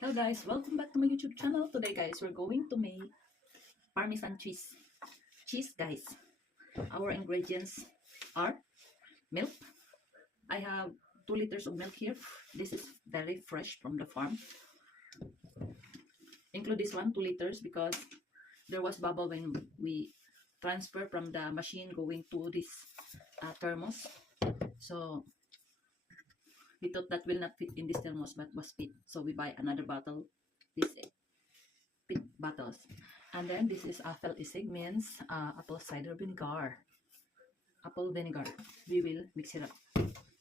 Hello guys, welcome back to my YouTube channel. Today guys, we're going to make Parmesan cheese. Cheese guys. Our ingredients are milk. I have 2 liters of milk here. This is very fresh from the farm. Include this one, 2 liters, because there was bubble when we transfer from the machine going to this thermos. So we thought that will not fit in this thermos, but was fit. So we buy another bottle. This bottles. And then this is apple isig, means apple cider vinegar. Apple vinegar. We will mix it up.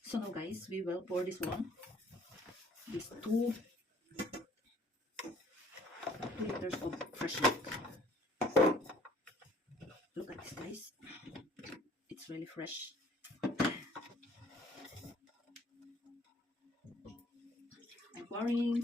So now guys, we will pour this one. These 2 liters of fresh milk. Look at this guys. It's really fresh. I'm pouring.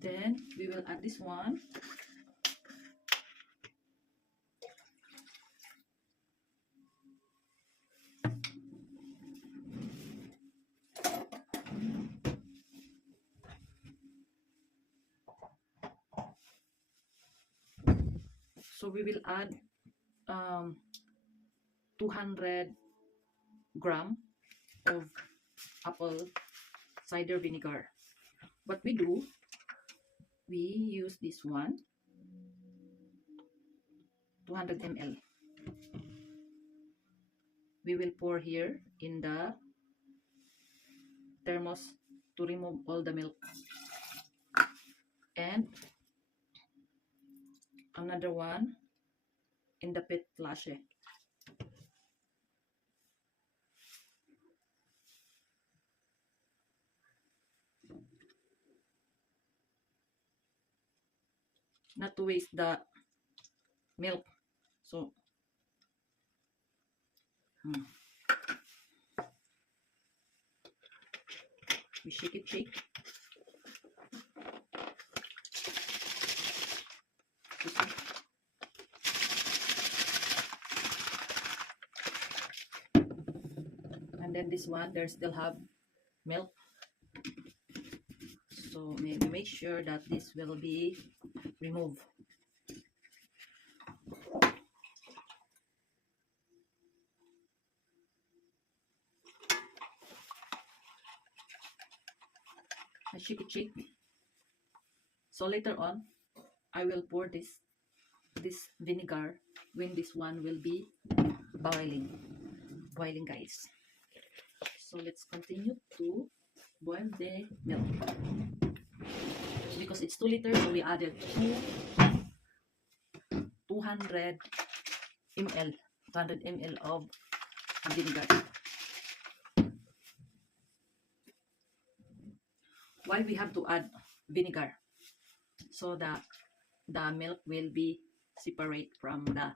Then we will add this one. So we will add 200 gram of apple cider vinegar. What we do, we use this one, 200 ml. We will pour here in the thermos to remove all the milk. And another one in the pet flashe. Not to waste the milk. So we shake. And then this one, there still have milk. So maybe make sure that this will be removed. I shake. So later on, I will pour this vinegar when this one will be boiling guys. So let's continue to boil the milk. Because it's 2 liters, so we added 200 ml of vinegar. Why we have to add vinegar? So that the milk will be separate from the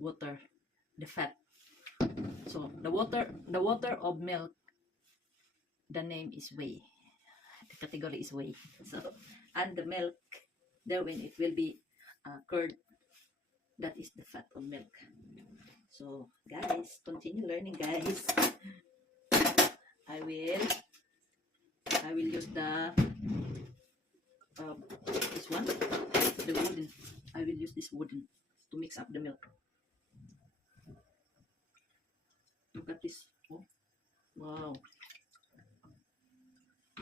water, the fat. So the water of milk, the name is whey. The category is whey. So, and the milk, there when it will be curd, that is the fat of milk. So guys, continue learning guys. I will use the this one, the wooden. I will use this wooden to mix up the milk. Look at this. Oh, wow.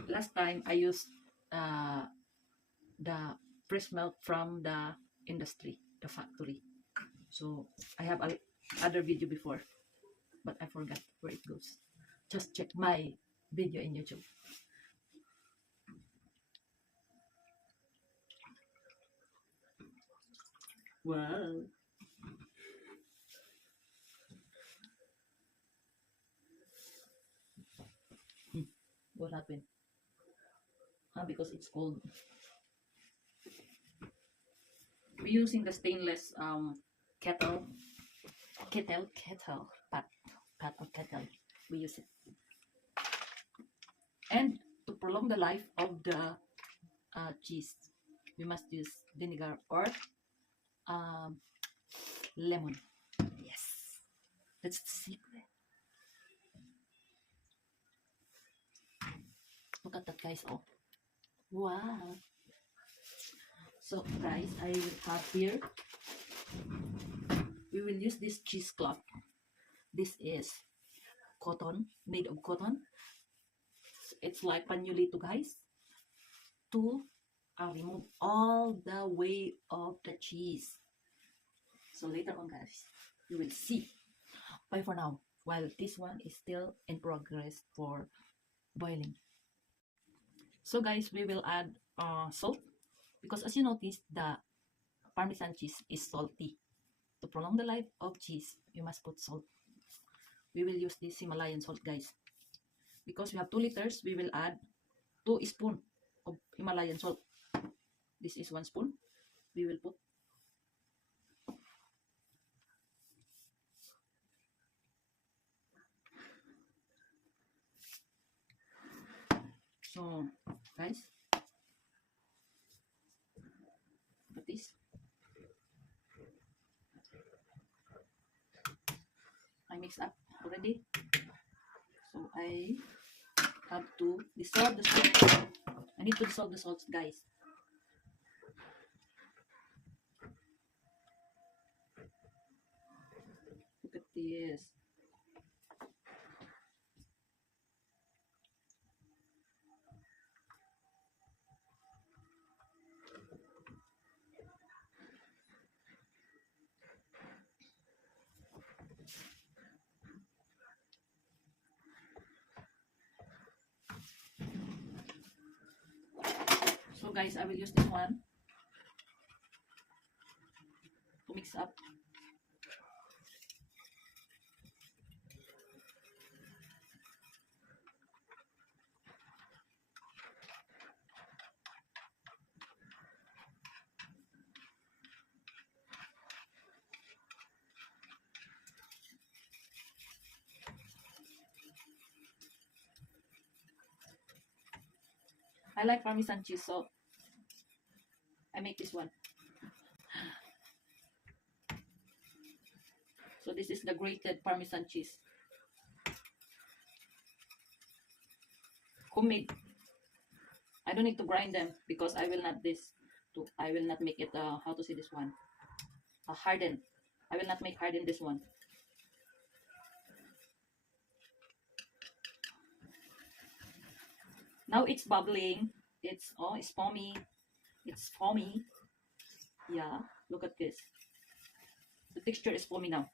Last time I used the fresh milk from the industry, the factory. So I have other video before, but I forgot where it goes. Just check my video in YouTube. Wow. What happened? Because it's cold. We're using the stainless kettle, pot of kettle. We use it. And to prolong the life of the cheese, we must use vinegar or um, lemon. Yes, that's the secret. Look at that, guys. Oh, wow. So, guys, I will have here. We will use this cheesecloth. This is cotton, made of cotton. It's like panulito, guys, to remove all the way of the cheese. So later on, guys, you will see. Bye for now, while this one is still in progress for boiling. So guys, we will add salt, because as you notice, the Parmesan cheese is salty. To prolong the life of cheese, you must put salt. We will use this Himalayan salt, guys. Because we have 2 liters, we will add 2 spoons of Himalayan salt. This is 1 spoon. We will put. So, guys, put this. I mix up already. So, I have to dissolve the salt. I need to dissolve the salts, guys. Look at this. So guys, I will use this one to mix up. I like Parmesan cheese, so I make this one. So this is the grated Parmesan cheese. Homemade. I don't need to grind them because I will not make it how to say this one, harden. I will not make harden this one. Now it's bubbling. It's foamy. It's foamy. Yeah, look at this. The texture is foamy now.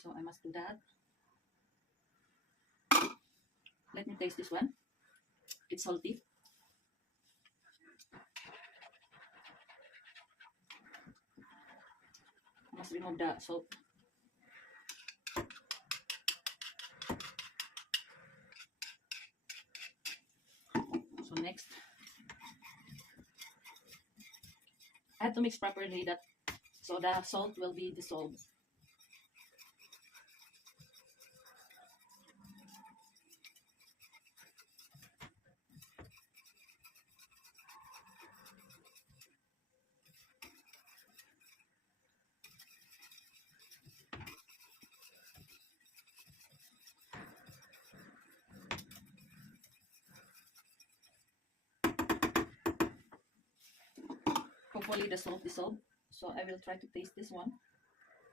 So I must do that. Let me taste this one. It's salty. I must remove the salt. So next, I have to mix properly that so the salt will be dissolved. Hopefully the salt dissolved. So I will try to taste this one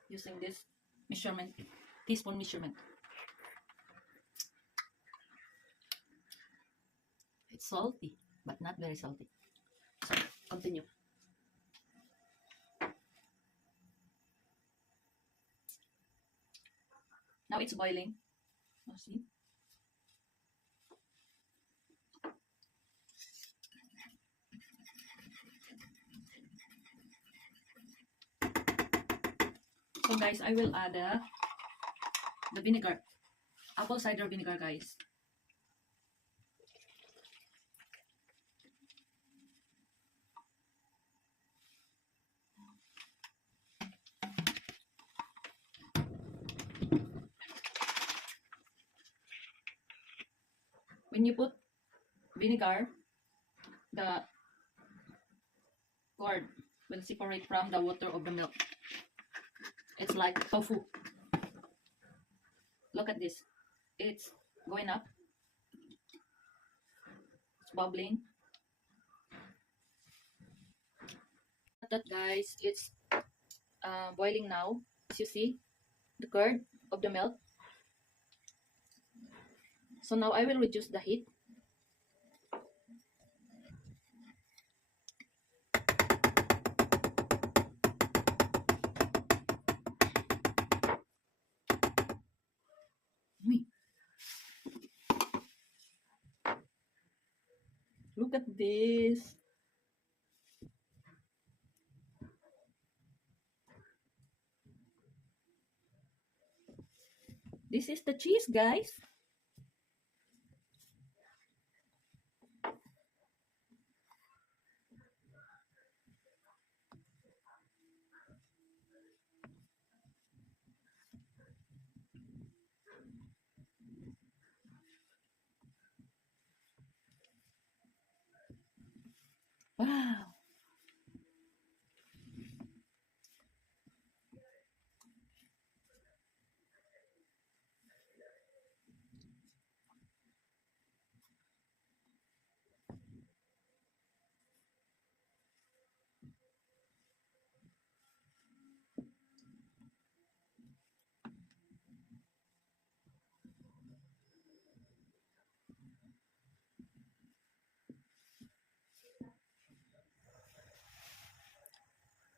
using this measurement, teaspoon measurement. It's salty, but not very salty. So continue. Now it's boiling. Oh, see? So guys, I will add the vinegar, apple cider vinegar, guys. when you put vinegar, the curd will separate from the water of the milk. It's like tofu. Look at this. It's going up. It's bubbling. That guys, it's boiling now. As you see, the curd of the milk. So now I will reduce the heat. Look at this. This is the cheese, guys. Wow.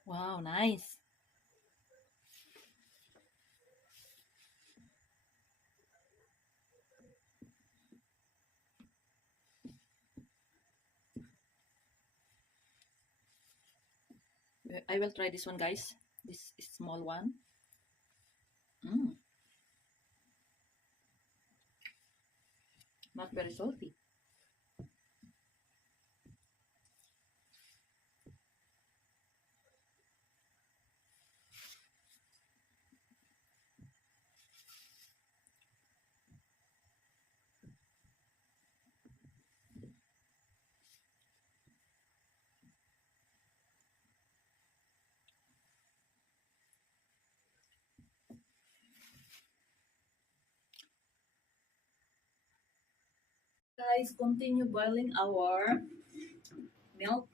Wow, nice. I will try this one, guys. This is small one. Not very salty. Guys, continue boiling our milk.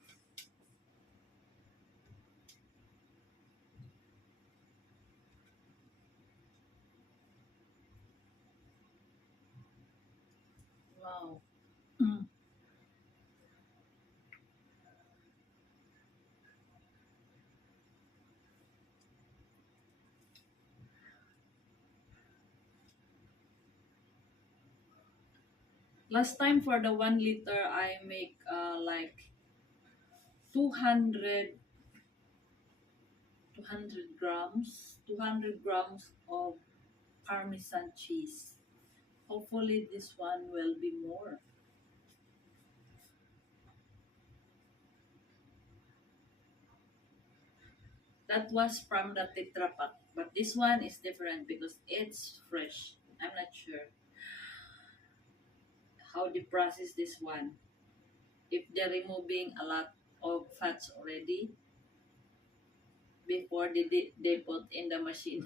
Wow. Last time for the 1 liter, I make like 200 200 grams of Parmesan cheese. Hopefully this one will be more. That was from the Tetra Pak, but this one is different because it's fresh. I'm not sure how they process this one. If they're removing a lot of fats already before they put in the machine.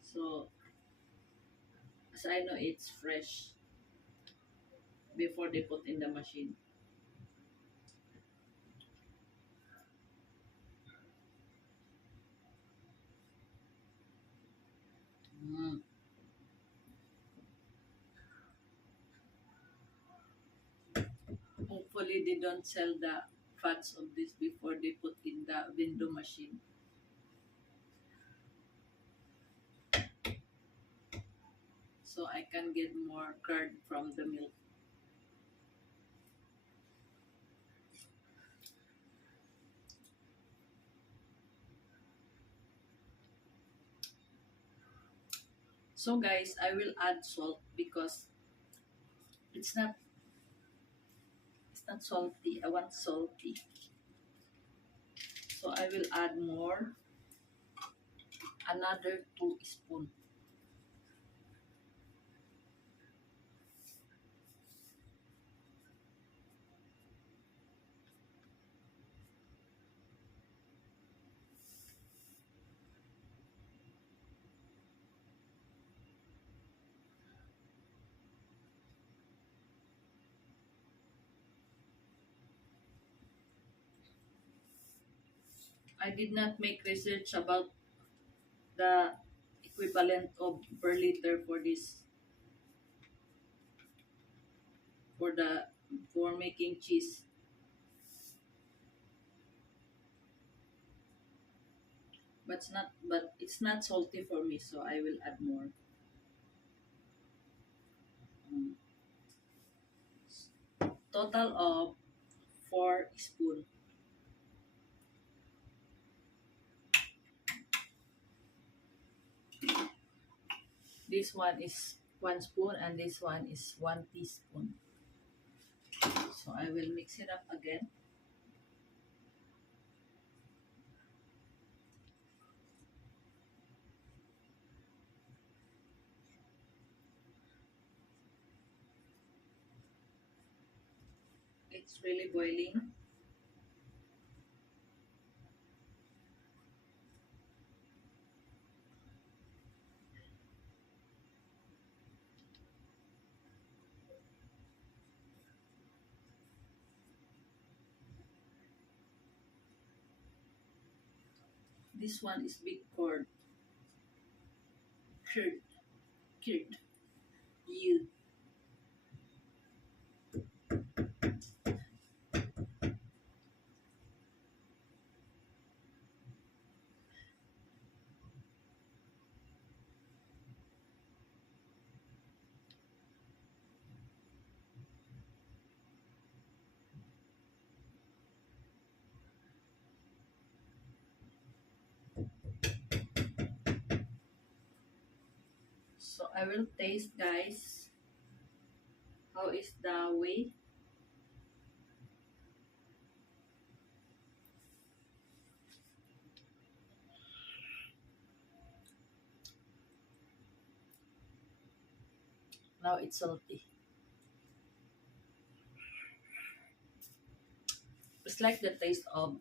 So as I know, it's fresh before they put in the machine. Mm. Hopefully they don't sell the fats of this before they put in the window machine. So I can get more curd from the milk. So guys, I will add salt because it's not salty. I want salty. So I will add more another 2 spoon. I did not make research about the equivalent of per liter for this, for the for making cheese. But it's not salty for me, so I will add more. Mm. Total of 4 spoon. This one is 1 spoon and this one is 1 teaspoon. So I will mix it up again. It's really boiling. This one is big cord. Curd. Curd. You. So I will taste, guys. How is the way? Now it's salty. It's like the taste of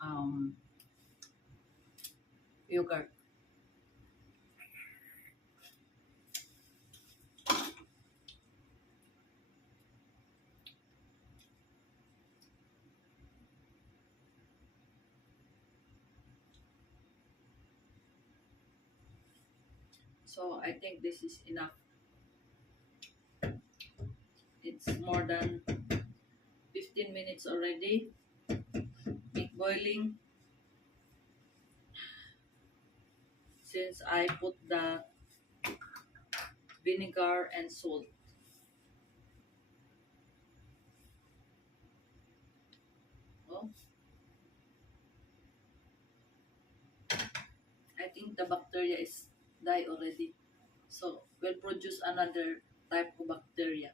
um yogurt. So I think this is enough. It's more than 15 minutes already. Make boiling since I put the vinegar and salt. Oh, I think the bacteria is die already. So we'll produce another type of bacteria.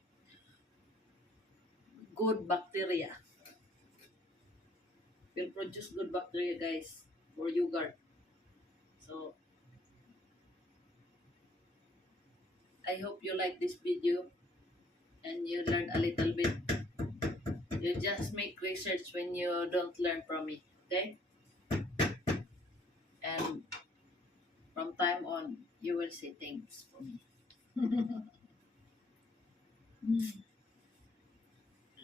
Good bacteria. We'll produce good bacteria, guys, for yogurt. So I hope you like this video and you learn a little bit. You just make research when you don't learn from me, okay? And from time on, you will say thanks for me.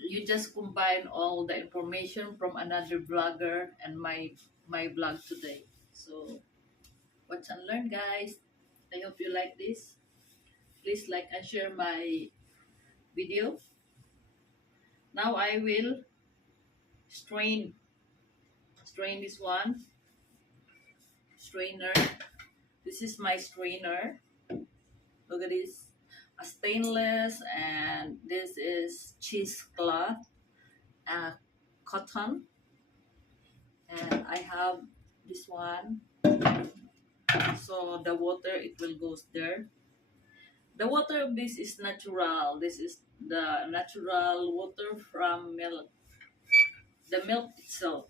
You just combine all the information from another vlogger and my vlog today. So watch and learn, guys. I hope you like this. Please like and share my video. Now I will strain this one. Strainer. This is my strainer. Look at this. A stainless, and this is cheesecloth, cotton, and I have this one. So the water, it will go there. The water of this is natural. This is the natural water from milk. The milk itself.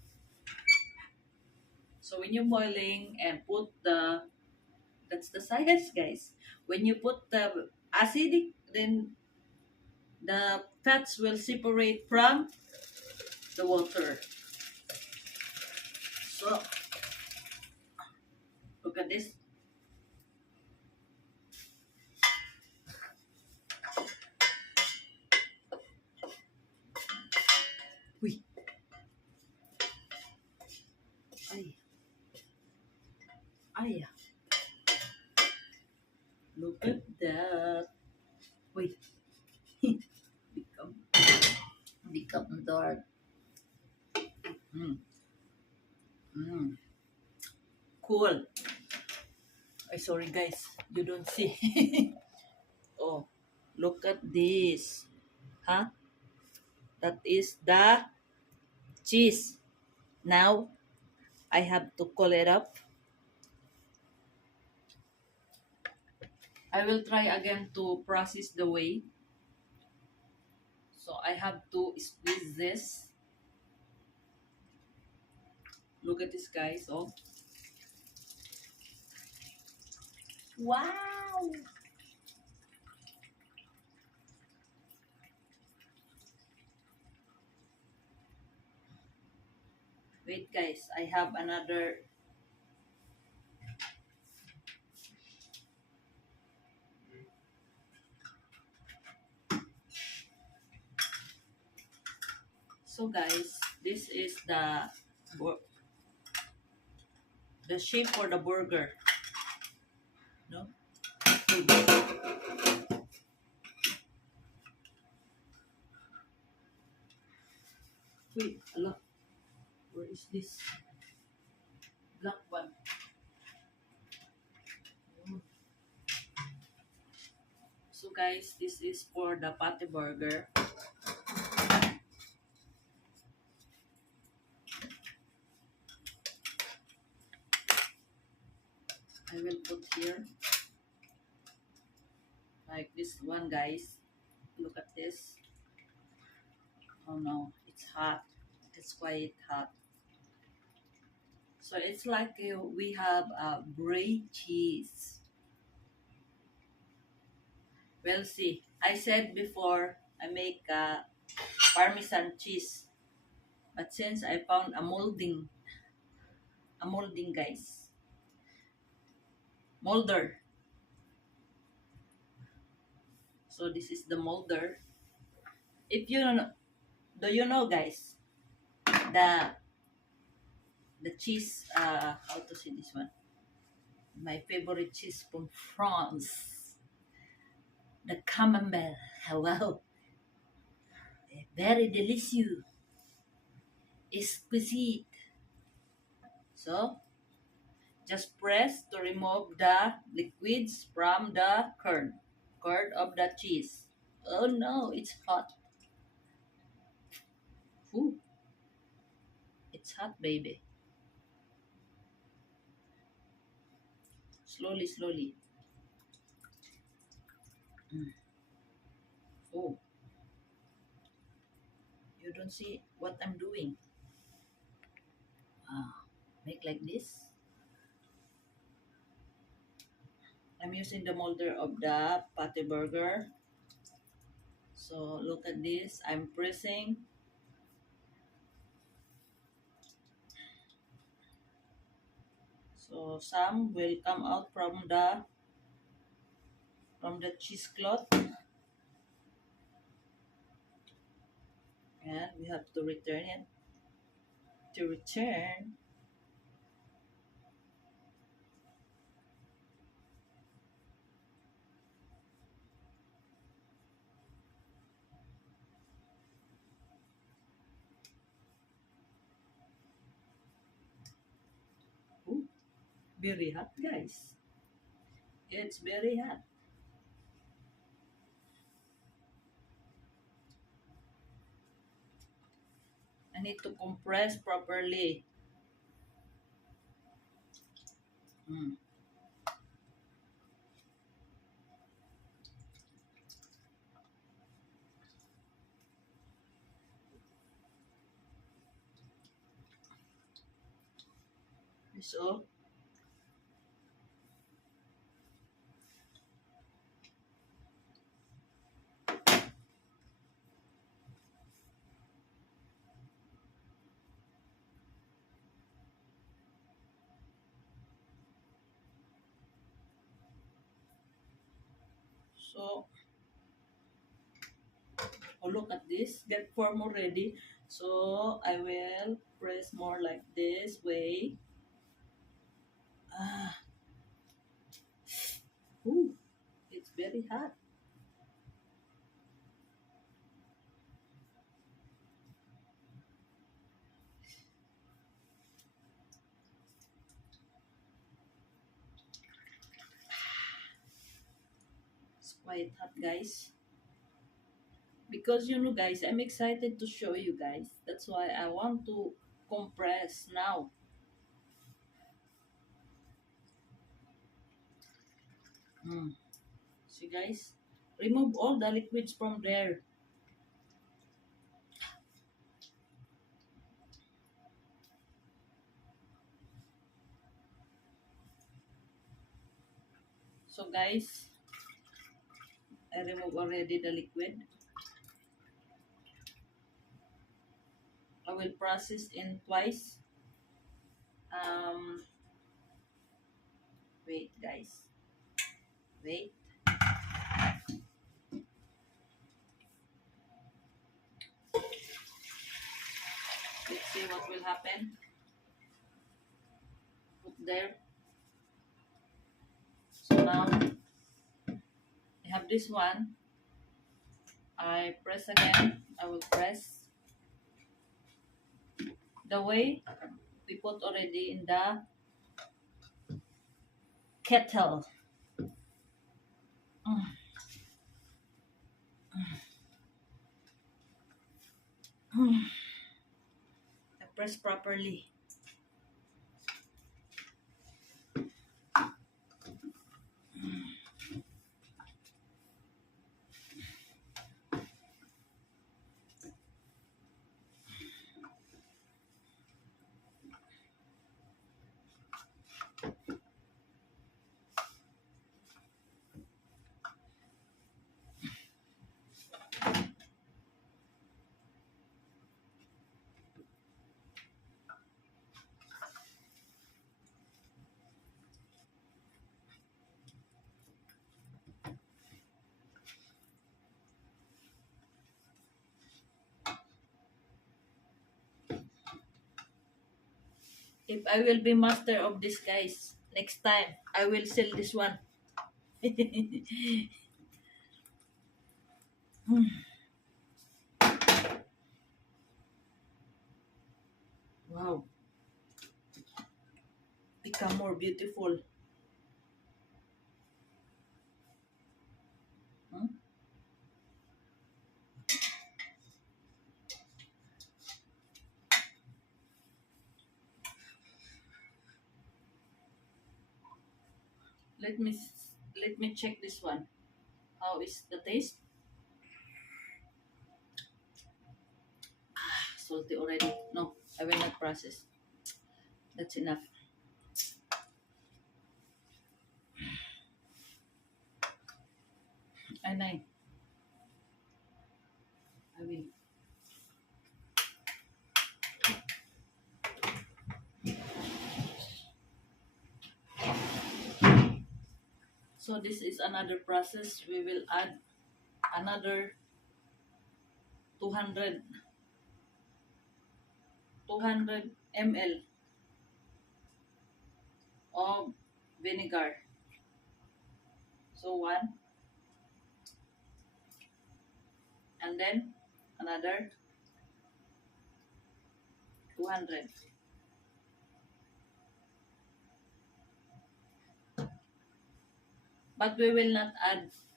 So when you're boiling and put that's the science, guys. When you put the acidic, then the fats will separate from the water. So look at this. Uy. Ay. Ay. Look at that. Wait. become become dark. Mm. Mm. Cool. Ay, sorry guys. You don't see. Oh, look at this. Huh? That is the cheese. Now, I have to call it up. I will try again to process the whey. So I have to squeeze this. Look at this, guys. Oh, wow! Wait, guys. I have another. So, guys, this is the shape for the burger. No. Wait, Allah. Where is this black one? Oh. So guys, this is for the patty burger. I will put here like this one, guys. Look at this. Oh no, it's hot. It's quite hot. So it's like we have brie cheese. Well, see, I said before I make Parmesan cheese, but since I found a molding, guys, molder. So this is the molder. If you don't know, do you know, guys, the cheese? How to say this one? My favorite cheese from France, the Camembert. Wow, very delicious, exquisite. So just press to remove the liquids from the curd of the cheese. Oh no, it's hot. Ooh, it's hot, baby. Slowly, slowly. Mm. Oh, you don't see what I'm doing. Make like this. I'm using the molder of the patty burger. So look at this. I'm pressing. So some will come out from the cheesecloth, and we have to return it. To return, ooh, very hot, guys. It's very hot. I need to compress properly. Mm. So, so, oh, look at this. Get form already. So, I will press more like this way. Ah, ooh, it's very hot. It's quite hot, guys. Because you know, guys, I'm excited to show you guys. That's why I want to compress now. Mm. See, guys, remove all the liquids from there. So, guys, I remove already the liquid. I will process in twice. Um, wait, guys. Wait. Let's see what will happen. Put there. So now I have this one. I press again. I will press the way we put already in the kettle. Mm. Mm. I press properly. If I will be master of this, guys, next time I will sell this one. Wow, become more beautiful. Hmm? Let me let me check this one. How is the taste? Salty already. No, I will not process. That's enough. I know. I will. So this is another process. We will add another 200 ml of vinegar. So one, and then another 200. But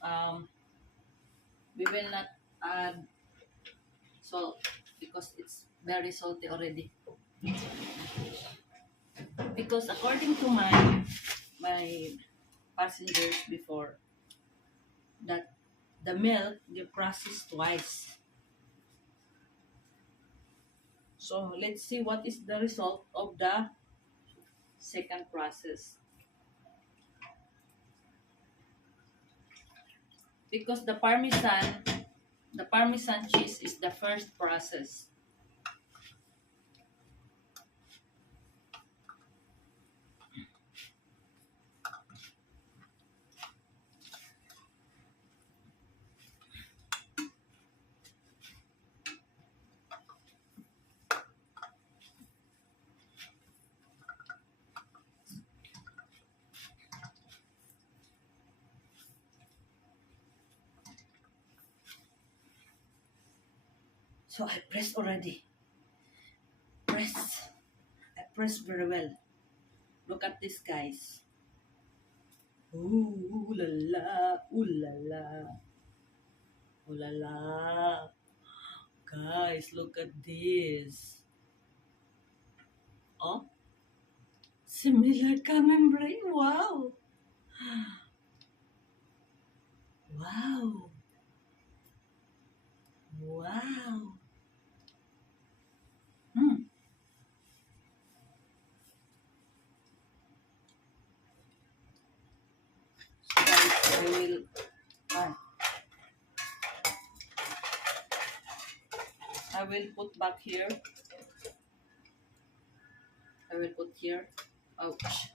um we will not add salt because it's very salty already. Because according to my passengers before, that the milk they process twice. So let's see what is the result of the second process. Because the Parmesan cheese is the first process. So I press already. Press. I press very well. Look at this, guys. Ooh la la, ooh la la, ooh la la. Guys, look at this. Oh, similar camembert. Wow. Wow. Wow. Hmm. So guys, ah, I will put back here. I will put here. Ouch.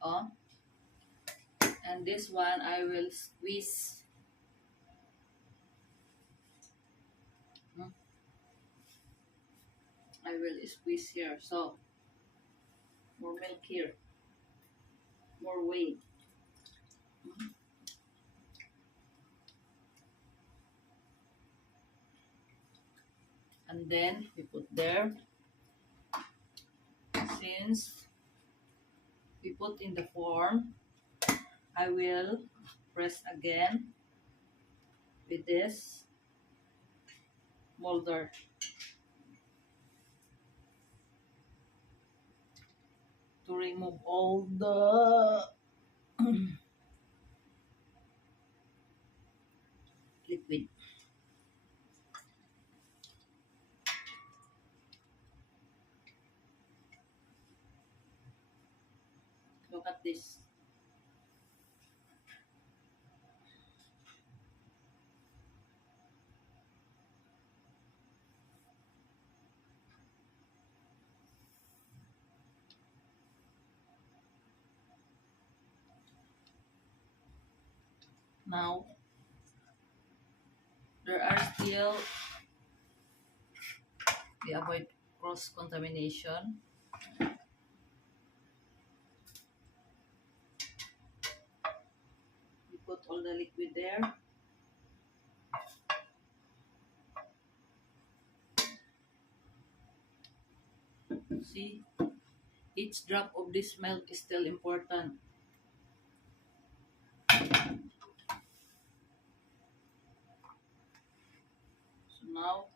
Oh. And this one I will squeeze. Hmm. I will squeeze here. So more milk here. More weight. Hmm. And then we put there. Since we put in the form, I will press again with this molder to remove all the liquid. Look at this. Now, there are still, we avoid cross-contamination. We put all the liquid there. See, each drop of this milk is still important. So now,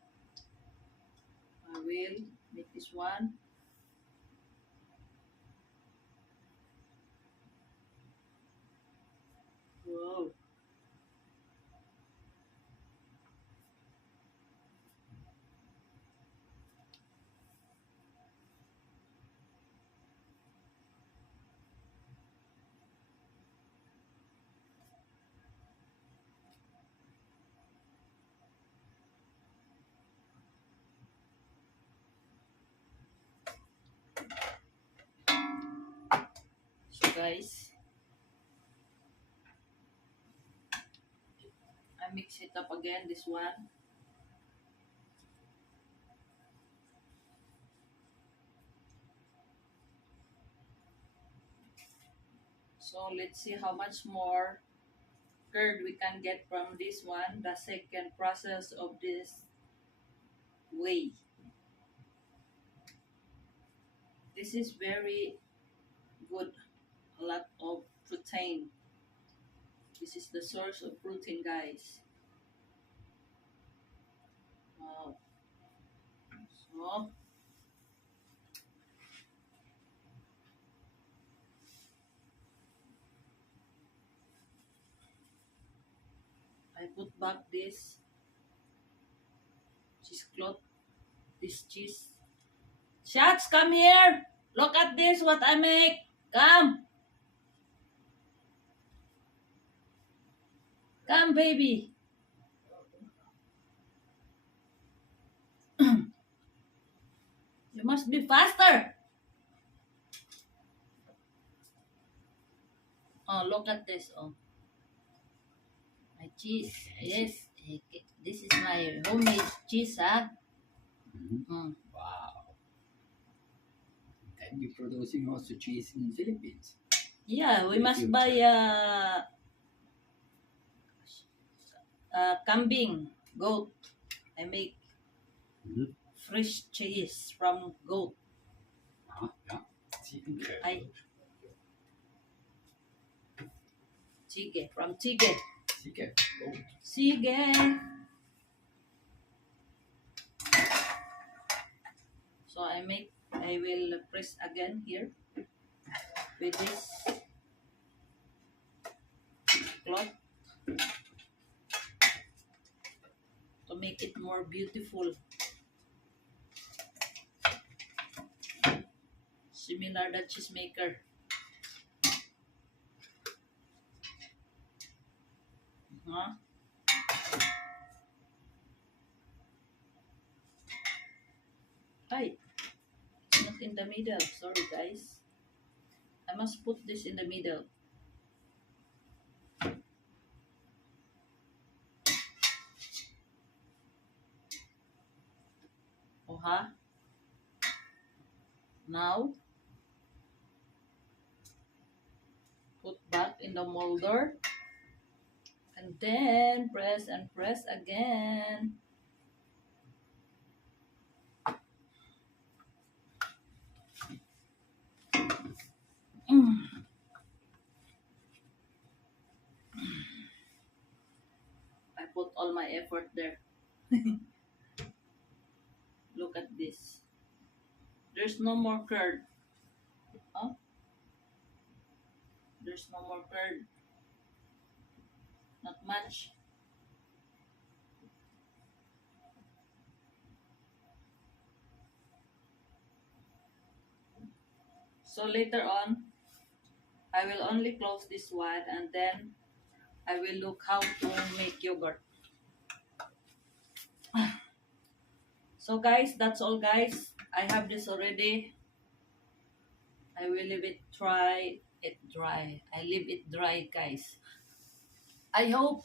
I will make this one. Whoa. So guys, I mix it up again, this one. So let's see how much more curd we can get from this one, the second process of this whey. This is very good, a lot of protein. This is the source of protein, guys. Wow. So, I put back this cheesecloth, this cheese Shots, come here. Look at this, what I make. Come. Come, baby. You must be faster. Oh, look at this. Oh, my cheese. Yes. This is my homemade cheese, huh? Mm. Wow. And you're producing also cheese in Philippines. Yeah, we In must future. buy kambing, goat. I make Mhm. fresh cheese from goat. Ja. Ziege. I Tige, from Tige. Ziege. Oh. Sige. So I will press again here with this cloth to make it more beautiful. Similar the cheese maker. Huh? Hi. It's not in the middle. Sorry guys. I must put this in the middle. Oh, huh? Now, put back in the molder. And then press and press again. Mm. I put all my effort there. Look at this. There's no more curd. Huh? There's no more curd. Not much. So later on, I will only close this one and then I will look how to make yogurt. So guys, that's all guys. I have this already. I will leave it dry. I leave it dry guys. I hope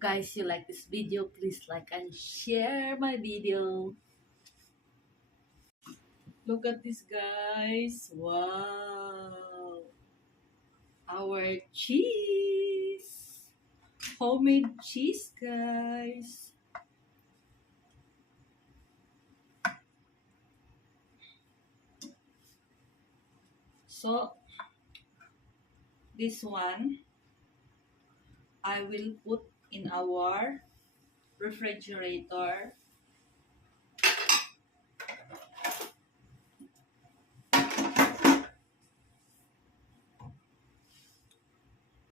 guys you like this video. Please like and share my video. Look at this guys. Wow. Our cheese. Homemade cheese guys. So this one I will put in our refrigerator